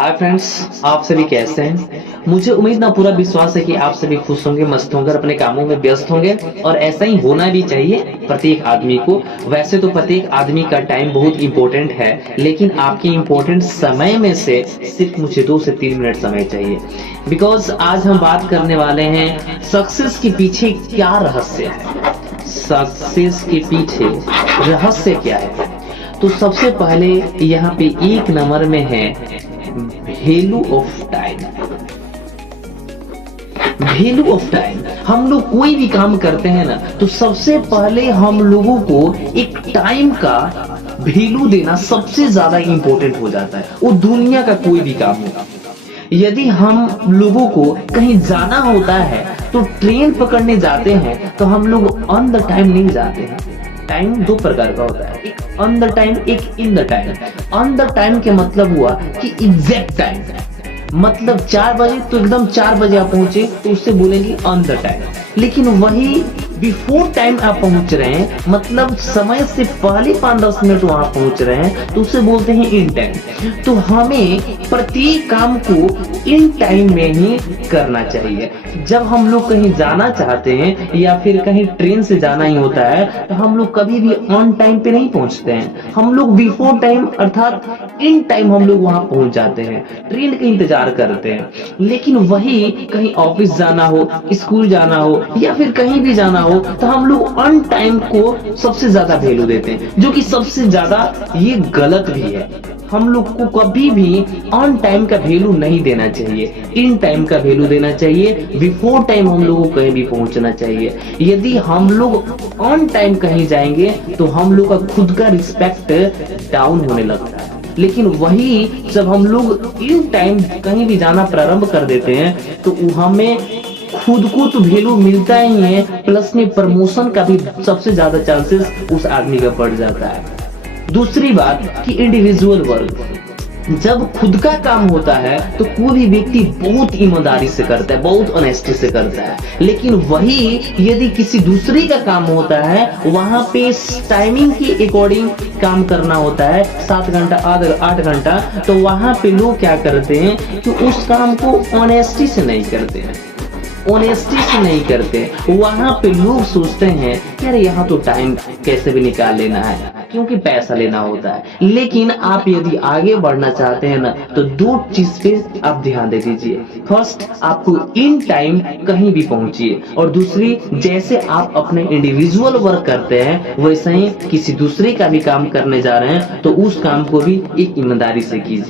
Hi friends, आप सभी कैसे हैं। मुझे उम्मीद ना पूरा विश्वास है कि आप सभी खुश होंगे, मस्त होंगे और अपने कामों में व्यस्त होंगे। और ऐसा ही होना भी चाहिए प्रत्येक आदमी को। वैसे तो प्रत्येक आदमी का टाइम बहुत इंपॉर्टेंट है, लेकिन आपके इंपॉर्टेंट समय में से सिर्फ मुझे 2 से 3 मिनट समय चाहिए। बिकॉज आज हम बात करने वाले हैं सक्सेस के पीछे क्या रहस्य है। सक्सेस के पीछे रहस्य क्या है। तो सबसे पहले यहाँ पे एक नंबर में है value of time. Value of time, हम लोग कोई भी काम करते हैं ना, तो सबसे पहले हम लोगों को एक टाइम का वैल्यू देना सबसे ज्यादा इंपॉर्टेंट हो जाता है। वो दुनिया का कोई भी काम हो। यदि हम लोगों को कहीं जाना होता है तो ट्रेन पकड़ने जाते हैं, तो हम लोग ऑन द टाइम नहीं जाते हैं। टाइम दो प्रकार का होता है, एक ऑन द टाइम, एक in the time. On the time के मतलब हुआ कि एग्जैक्ट टाइम, मतलब 4 बजे तो एकदम 4 बजे आप पहुंचे तो उससे बोलेंगे ऑन द टाइम। लेकिन वही बिफोर टाइम आप पहुंच रहे हैं, मतलब समय से पहले 5-10 मिनट वहां पहुंच रहे हैं, तो उसे बोलते हैं इन टाइम। तो हमें प्रत्येक काम को इन टाइम में ही करना चाहिए। जब हम लोग कहीं जाना चाहते हैं या फिर कहीं ट्रेन से जाना ही होता है, तो हम लोग कभी भी ऑन टाइम पे नहीं पहुंचते हैं। हम लोग बिफोर टाइम अर्थात इन टाइम हम लोग वहां पहुंच जाते हैं, ट्रेन का इंतजार करते हैं। लेकिन वही कहीं ऑफिस जाना हो, स्कूल जाना हो या फिर कहीं भी जाना हो, तो हम लोग ऑन टाइम को सबसे ज्यादा वैल्यू देते हैं, जो कि सबसे ज्यादा ये गलत भी है। हम लोग को कभी भी ऑन टाइम का वैल्यू नहीं देना चाहिए, इन टाइम का वैल्यू देना चाहिए। बिफोर टाइम हम लोगों को कहीं भी पहुंचना चाहिए। यदि हम लोग ऑन टाइम कहीं जाएंगे तो हम लोग का खुद का रिस्पेक्ट डाउन होने लगता है। लेकिन वही जब हम लोग इन टाइम कहीं भी जाना प्रारंभ कर देते हैं, तो हमें खुद को तो वैल्यू मिलता ही है, प्लस में प्रमोशन का भी सबसे ज्यादा चांसेस उस आदमी का बढ़ जाता है। दूसरी बात कि इंडिविजुअल वर्क, जब खुद का काम होता है तो कोई भी व्यक्ति बहुत ईमानदारी से करता है, बहुत ऑनेस्टी से करता है। लेकिन वही यदि किसी दूसरे का काम होता है, वहां पे टाइमिंग के अकॉर्डिंग काम करना होता है, 7 घंटा 8 घंटा, तो वहां पे लोग क्या करते हैं कि उस काम को ऑनेस्टी से नहीं करते हैं, ऑनेस्टी से नहीं करते। वहां पे लोग सोचते हैं यार यहाँ तो टाइम कैसे भी निकाल लेना है, क्योंकि पैसा लेना होता है। लेकिन आप यदि आगे बढ़ना चाहते हैं ना, तो 2 चीज पे आप ध्यान दे दीजिए। फर्स्ट, आपको इन टाइम कहीं भी पहुंचिए, और दूसरी, जैसे आप अपने इंडिविजुअल वर्क करते हैं, वैसे ही किसी दूसरे का भी काम करने जा रहे हैं तो उस काम को भी एक ईमानदारी से कीजिए।